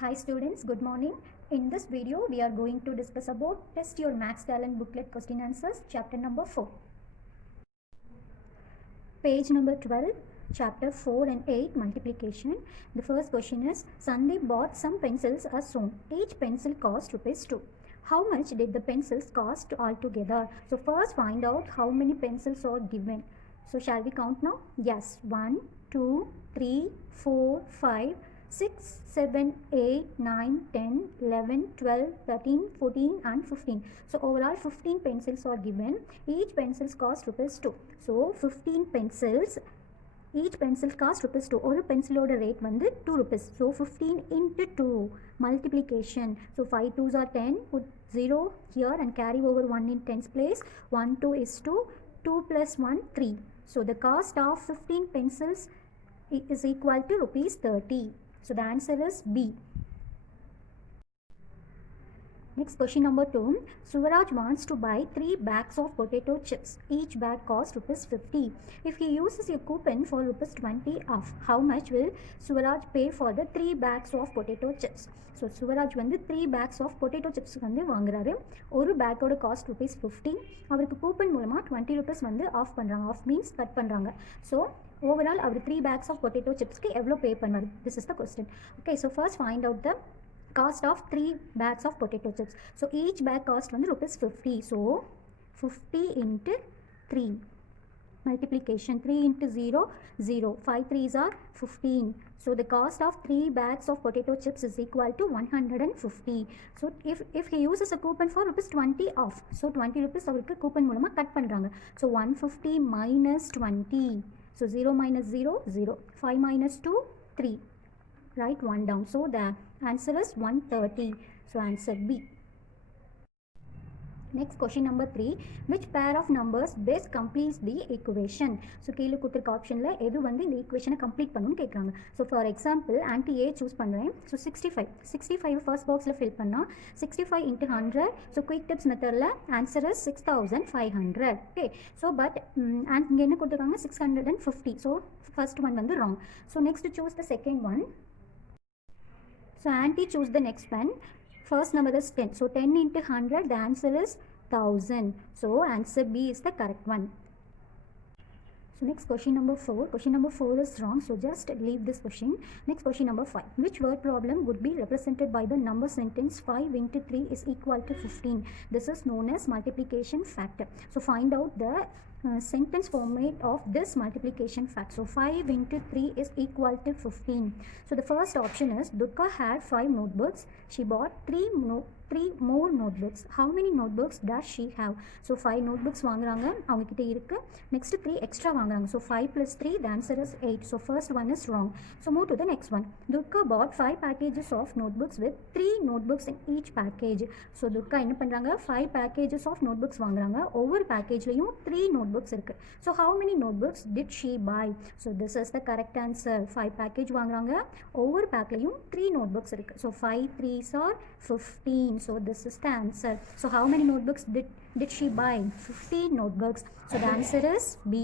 Hi students, good morning. In this video, we are going to discuss about Test Your Maths Talent booklet question answers, chapter number 4. Page number 12, chapter 4 and 8, multiplication. The first question is, Sandeep bought some pencils as shown. Each pencil cost ₹2. How much did the pencils cost altogether? So first find out how many pencils are given. So shall we count now? Yes, 1, 2, 3, 4, 5, 6, 7, 8, 9, 10, 11, 12, 13, 14 and 15. So overall 15 pencils are given. Each pencils cost ₹2. So 15 pencils. Each pencil cost ₹2. ஒரு பென்சிலோட rate வந்து ₹2. So 15 into 2 multiplication. So 5 2s are 10. Put 0 here and carry over 1 in tens place. 1 2 is 2. 2 plus 1 3. So the cost of 15 pencils is equal to ₹30. So the answer is B. Next question number 2. Suvaraj wants to buy 3 bags of potato chips. Each bag costs ₹50. If he uses a coupon for ₹20 off, how much will Suvaraj pay for the 3 bags of potato chips? So Suvaraj வந்து 3 bags of potato chips வந்து வாங்குறாரு. ஒரு பேக்கோட cost ₹50. அவருக்கு coupon மூலமாக ₹20 வந்து off பண்ணுறாங்க. Off means cut பண்ணுறாங்க. ஸோ ஓவரால் அவர் 3 bags of potato chipsக்கு எவ்வளோ பே பண்ணுவார்? This is the question. Okay, so first find out the cost of 3 bags of potato chips. So each bag cost வந்து ₹50. So 50 into 3. Multiplication 3 into 0, 0. 5 3s are 15. So the cost of 3 bags of potato chips is equal to 150. So if he uses a coupon for ₹20 off, so ₹20 அவருக்கு coupon மூலமாக cut பண்ணுறாங்க. So 150 minus 20. So 0 minus 0, 0. 5 minus 2, 3. Write 1 down. So the answer is 130. So answer B. Next question number 3. Which pair of numbers best completes the equation? So கீழே கொடுத்துருக்க ஆப்ஷனில் எது வந்து இந்த ஈக்குவேஷனை கம்ப்ளீட் பண்ணணும்னு கேட்குறாங்க. So for example anti A choose பண்ணுறேன். ஸோ 65 ஃபர்ஸ்ட் பாக்ஸில் ஃபில் பண்ணால் 65 into 100. ஸோ குயிக் டிப்ஸ் மெத்தடில் answer is 6500. Okay, so but இங்கே என்ன கொடுத்துருக்காங்க 650. ஸோ ஃபர்ஸ்ட் ஒன் வந்து wrong. So next choose the second one. So aunty choose the next one. First number is 10. So 10 into 100, the answer is 1000. So answer B is the correct one. So next question number 4. Question number 4 is wrong. So just leave this question. Next question number 5. Which word problem would be represented by the number sentence 5 into 3 is equal to 15? This is known as multiplication factor. So find out the sentence format of this multiplication fact. So 5 into 3 is equal to 15. So the first option is Durga had 5 notebooks. She bought 3 more notebooks. How many notebooks does she have? So 5 notebooks வாங்குறாங்க அவங்க கிட்ட இருக்கு. Next 3 extra வாங்குறாங்க. So 5 plus 3, the answer is 8. So first one is wrong. So move to the next one. Durga bought 5 packages of notebooks with 3 notebooks in each package. So Durga என்ன பண்றாங்க 5 packages of notebooks வாங்குறாங்க. ஒவ்வொரு பேக்கேஜ்லயும் 3 notebooks இருக்கு. So how many notebooks did she buy? So this is the correct answer. 5 package வாங்குறாங்க. ஒவ்வொரு பேக்லயும் 3 notebooks இருக்கு. So 5 3s are 15. So this is the answer. So how many notebooks did she buy? 15 notebooks. So the answer is B.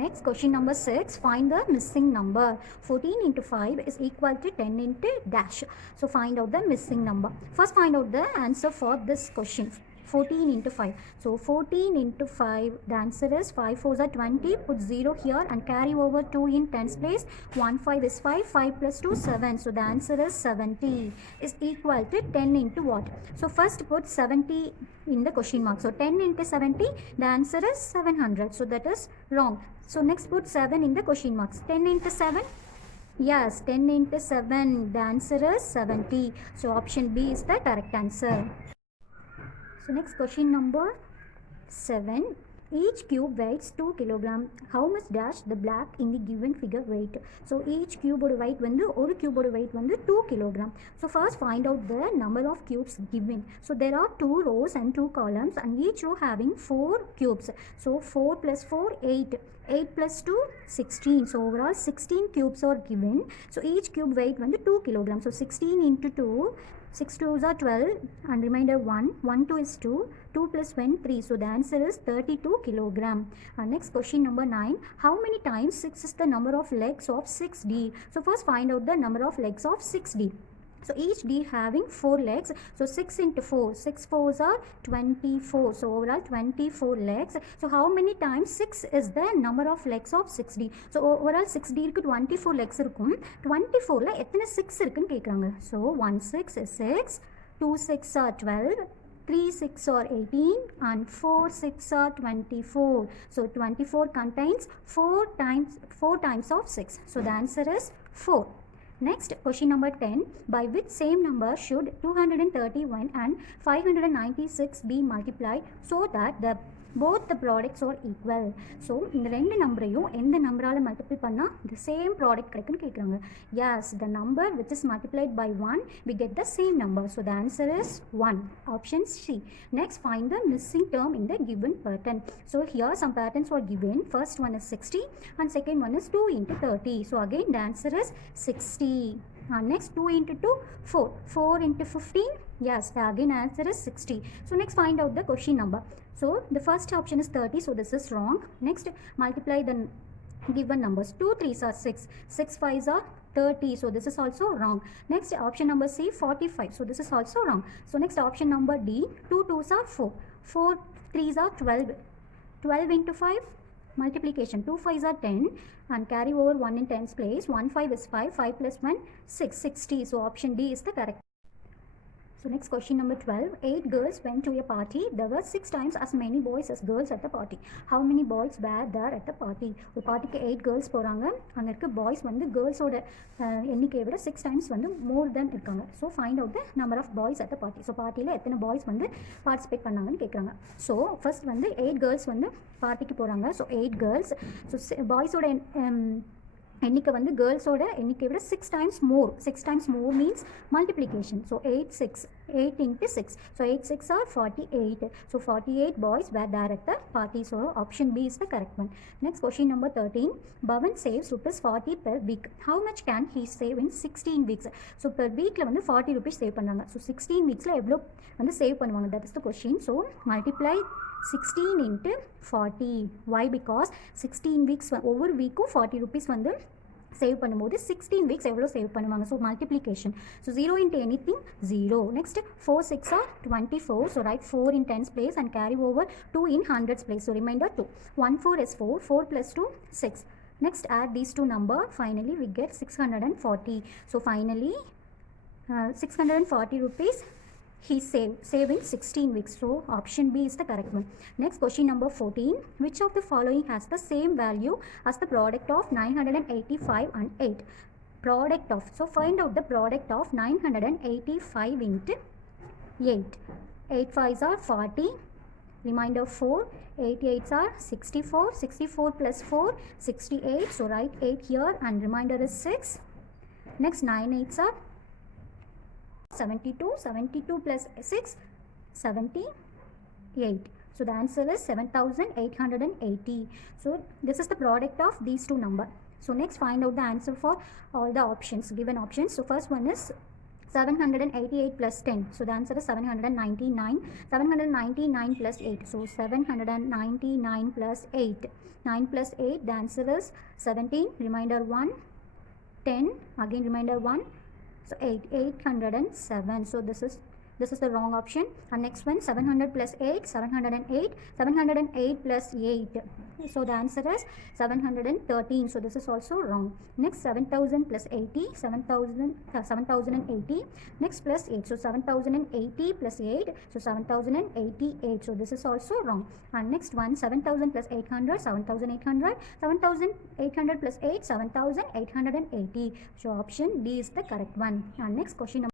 Next question number 6. Find the missing number. 14 into 5 is equal to 10 into dash. So find out the missing number. First find out the answer for this question. 14 into 5. So 14 into 5, the answer is 5 4s are 20. Put 0 here and carry over 2 in tens place. 1 5 is 5. 5 plus 2 7. So the answer is 70 is equal to 10 into what? So first put 70 in the question mark. So 10 into 70, the answer is 700. So that is wrong. So next put 7 in the question marks. 10 into 7. Yes, 10 into 7, the answer is 70. So option B is the correct answer. So next question number 7. Each cube weighs 2 kg. How much dash the black in the given figure weight? So each cube oda weight வந்து ஒரு cube oda weight வந்து 2 kg. So first find out the number of cubes given. So there are 2 rows and 2 columns and each row having 4 cubes. So 4 plus 4 8. 8 plus 2 16. So overall 16 cubes are given. So each cube weight வந்து 2 kg. So 16 into 2, 6 2s are 12 and remainder 1. 1 2 is 2. 2 plus 1 3. So the answer is 32 kilogram. Next question number 9. How many times 6 is the number of legs of 6D? So first find out the number of legs of 6D. So each D having 4 legs. So 6 into 4. 6 4s are 24. So overall 24 legs. So how many times 6 is the number of legs of 6D? So overall 6D க்கு 24 legs இருக்கும். 24ல எத்தனை 6 இருக்குன்னு கேக்குறாங்க. So 1 6 is 6. 2 6 are 12. 3 6 are 18 and 4 6 are 24. So 24 contains 4 times of 6. So the answer is 4. Next, question number 10. By which same number should 231 and 596 be multiplied so that both the products are equal? So, இந்த ரெண்டு நம்பரையும் எந்த நம்பரால multiply பண்ணா the same product கிடைக்கும்னு கேக்குறாங்க. Yes, the number which is multiplied by 1, we get the same number. So, the answer is 1. Option C. Next, find the missing term in the given pattern. So, here some patterns were given. First one is 60 and second one is 2 into 30. So, again the answer is 60. Next 2 into 2, 4. 4 into 15, yes, the again answer is 60. So next find out the question number. So the first option is 30, so this is wrong. Next multiply the given numbers. 2 3s are 6, 6 5s are 30, so this is also wrong. Next option number C, 45, so this is also wrong. So next option number D, 2 2s are 4, 4 3s are 12, 12 into 5, multiplication, 2 5s are 10 and carry over 1 in 10's place. 1 5 is 5, 5 plus 1 6, 60. So option D is the correct. So next question number 12. 8 girls went to a party. There were 6 times as many boys as girls at the party. How many boys were there at the party? ஒரு பார்ட்டிக்கு 8 girls போகிறாங்க. அங்கே இருக்க boys வந்து கேர்ள்ஸோட எண்ணிக்கையை விட 6 times வந்து more than இருக்காங்க. So find out the number of boys at the party. So பார்ட்டியில் எத்தனை பாய்ஸ் வந்து பார்ட்டிசிபேட் பண்ணாங்கன்னு கேட்குறாங்க. ஸோ ஃபர்ஸ்ட் வந்து 8 girls வந்து பார்ட்டிக்கு போகிறாங்க. So 8 girls. ஸோ பாய்ஸோட எண்ணிக்கை வந்து கேர்ள்ஸோட எண்ணிக்கை விட 6 times more. 6 times more means multiplication. So 8 6, 8 into 6. So 8 6 are 48. So 48 boys were there at the party. So option B is the correct one. Next question number 13. Bhavan saves rupees 40 per week. How much can he save in 16 weeks? So per weekல வந்து 40 rupees save பண்ணாங்க. So 16 weeksல எவ்வளோ வந்து save பண்ணுவாங்க? That is the question. So multiply 16 into 40. Why? Because 16 weeks ஒவ்வொரு வீக்கும் 40 rupees வந்து save பண்ணும்போது 16 weeks எவ்வளோ save பண்ணுவாங்க? So multiplication. So 0 into anything 0. Next 4 6 are 24. So write 4 in 10's place and carry over 2 in 100's place. So remainder 2. 1 4 is 4. 4 plus 2 6. Next add these two numbers. Finally we get 640. So finally 640 rupees he saved in 16 weeks. So option B is the correct one. Next question number 14. Which of the following has the same value as the product of 985 and 8? Product of. So find out the product of 985 into 8. 8 5s are 40. Remainder 4. 8 8s are 64. 64 plus 4, 68. So write 8 here and remainder is 6. Next 9 8s are 72. 72 plus 6, 78. So the answer is 7880. So this is the product of these two numbers. So next find out the answer for all the options, given options. So first one is 788 plus 10. So the answer is 799. 799 plus 8. So 799 plus 8. 9 plus 8. The answer is 17. Remainder 1. 10. Again remainder 1. So 807. So this is the wrong option. And next one 700 plus 8, 708. 708 plus 8. So the answer is 713. So this is also wrong. Next 7000 plus 80, 7080. Next plus 8. So 7080 plus 8. So 7088. So this is also wrong. And next one 7000 plus 800, 7800. 7800 plus 8, 7880. So option D is the correct one. And next question number.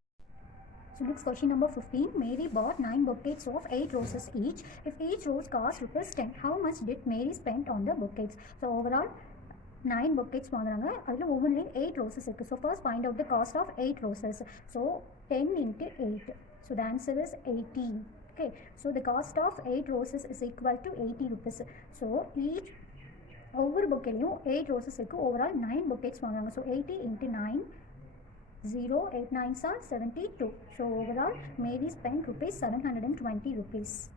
So next question number 15. Mary bought 9 bouquets of 8 roses each. If each rose cost rupees 10, how much did Mary spend on the bouquets? So overall 9 bouquets வாங்குறாங்க. அதில் ஒவ்வொன்றிலும் 8 roses இருக்குது. So first find out the cost of 8 roses. So 10 into 8. So the answer is 80. Okay. So the cost of 8 roses is equal to 80 rupees. So each ஒவ்வொரு bouquetலையும் 8 roses இருக்குது. Overall 9 bouquets வாங்குறாங்க. So 80 into 9. 0, 8 9s are 72. So overall, Mary spent rupees 720 rupees.